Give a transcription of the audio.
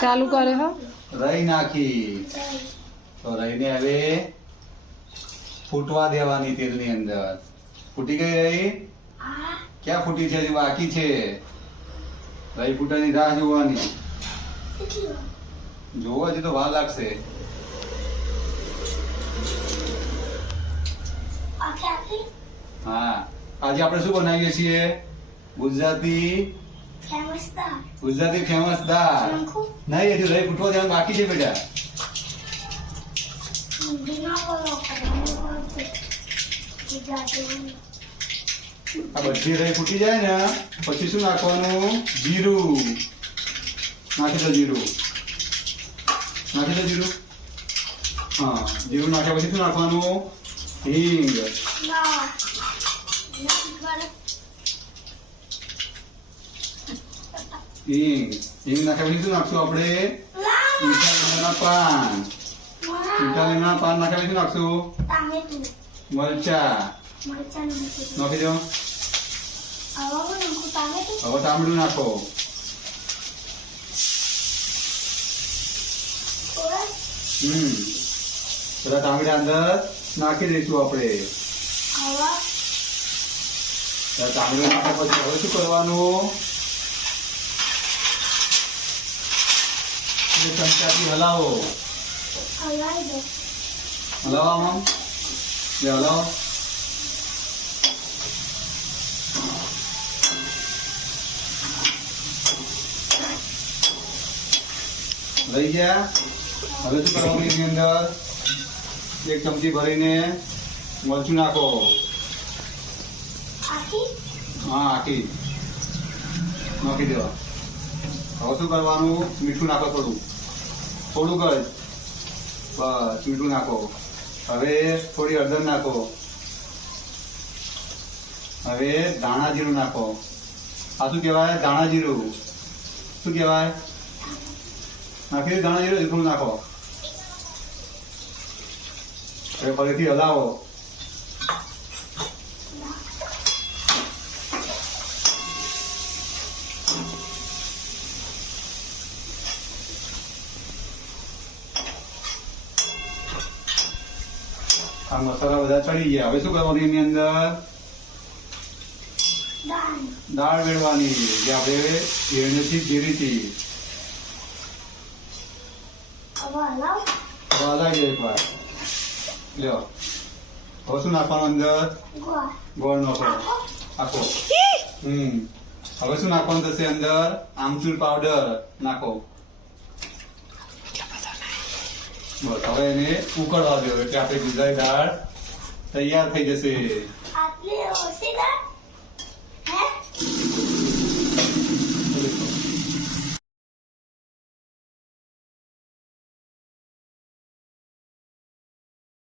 ચાલુ કરે હો. રહી નાખી. તો રહીને હવે ફૂટવા દેવાની તેલની અંદર. ફૂટી ગઈ રહી ક્યાં ફૂટી છે હજી બાકી છે? રહી ફૂટવાની રાહ જોવાની. જોવો હજી તો વાર લાગશે. હા. આજે આપણે શું બનાવીએ છીએ? ગુજરાતી ગુજરાતી ફેમસ દાળ નહીં હજુ રહી ફૂટવા દેવાનું બાકી છે બેટા. આ બધી રહી ફૂટી જાય ને પછી શું નાખવાનું? જીરું. નાખી દો જીરું. નાખી દો જીરું. હા જીરું નાખ્યા પછી શું નાખવાનું? હિંગ. હિંગ હિંગ નાખ્યા પછી શું નાખશું આપણે? મીઠા પાન. મીઠા લીમડાના પાન નાખ્યા પછી નાખશું? મરચા. નાખી દો. હવે તાંબડું નાખો. હમ. પેલા તાંબડા અંદર નાખી દઈશું આપણે. પેલા તાંબડું નાખ્યા પછી હવે શું કરવાનું? ચમચાથી હલાવો હલાવો મમ જે હલાવો લઈ ગયા હવે શું કરવાનું એની અંદર એક ચમચી ભરીને મરચું નાખો હા આખી નાખી દેવા હવે શું કરવાનું, મીઠું નાખો થોડું. થોડુંક જ બસ, મીઠું નાખો. હવે થોડી હળદર નાખો. હવે ધાણા જીરું નાખો. આ શું કહેવાય? ધાણા જીરું. શું કહેવાય? નાખી દાણા જીરું થોડું નાખો. હવે ફરીથી હલાવો. આ મસાલા બધા ચડી ગયા. હવે શું કરવાનું એની અંદર? દાળ. વેડવાની જે આપણે હવે એકવાર. લ્યો. હવે શું નાખવાનું અંદર? ગોળ. નાખો. આખો? હમ. હવે શું નાખવાનું થશે અંદર? આમચૂર પાવડર નાખો. બસ, હવે એને ઉકળવા દેવો એટલે આપણી ગુજરાતી દાળ તૈયાર થઈ જશે. આટલી ઓછી દાળ